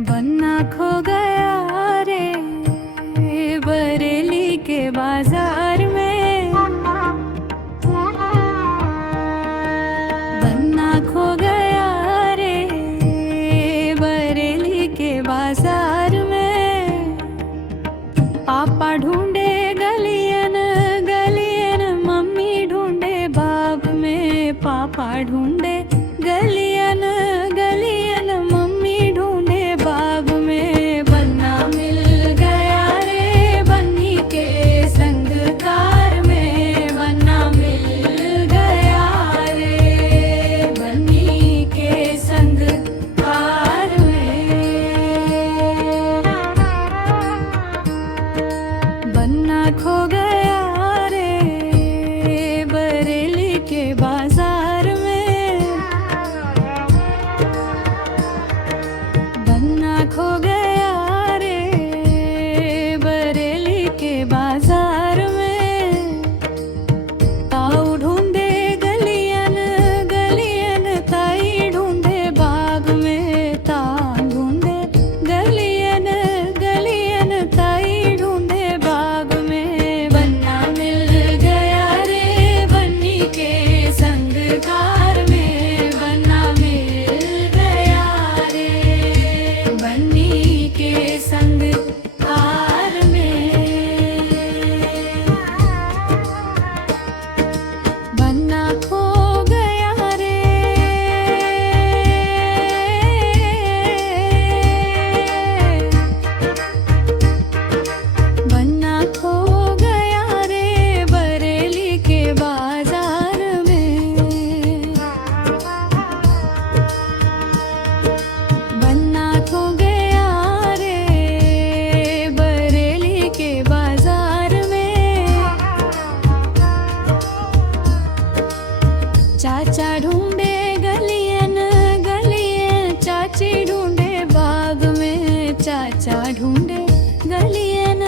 बन्ना खो गया रे बरेली के बाजार में। बन्ना खो गया रे बरेली के बाजार में। पापा ढूंढे गलियन गलियन, मम्मी ढूंढे बाग में। पापा ढूंढे गलियन गलियन, मम्मी ढूंढे बाग में। बन्ना मिल गया रे बन्नी के संग कार में। बन्ना मिल गया रे बन्नी के संग कार में। बन्ना खो गया रे बरेली के बाजार में। बन्ना खो गया रे बरेली के बाजार में। ताऊ ढूंढे गलियन गलियन, ताई ढूंढे बाग में। ताऊ ढूंढे गलियन गलियन, ताई ढूंढे बाग में। बन्ना मिल गया रे बन्नी के संग कार में। बन्ना मिल गया रे बन्नी के संग कार में। बन्ना खो गया रे बन्ना खो गया रे बरेली के बाजार में। बन्ना खो गया रे बरेली के बाजार में। चाचा ढूंढे गलियन गलियन, चाची ढूंढे बाग में। चाचा ढूंढे गलियन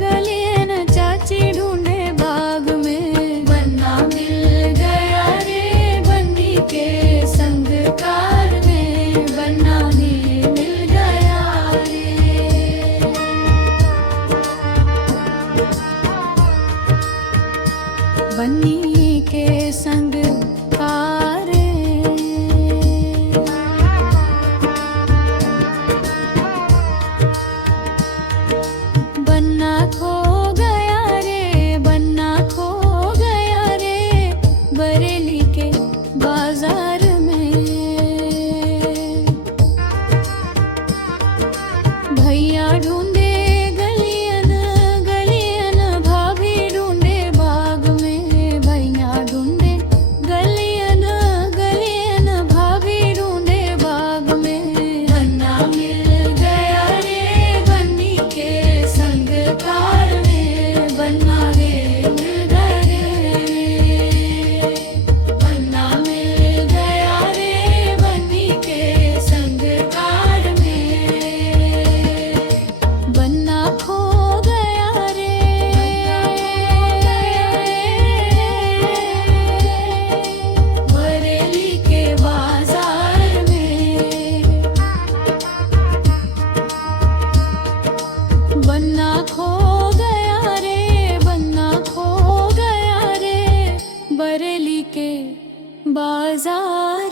गलियन, चाची ढूंढे बाग में। बन्ना मिल गया रे बन्नी के संग कार में। बन्ना मिल गया रे बन्नी के संग कार में। बन्ना खो गया रे बन्ना खो गया रे बरेली के बाजार में। भैया ढूंढे गलियन गलियन, भाभी ढूंढे बाग में। भैया ढूंढे गलियन गलियन, भाभी ढूंढे बाग में। बन्ना मिल गया रे बन्नी के संग कार में। बन्ना मिल गया रे बन्ना मिल गया रे बन्नी के संग कार में। बन्ना खो गया रे बरेली के बाजार में। बन्ना खो गया रे बन्ना खो गया रे बरेली के बाजार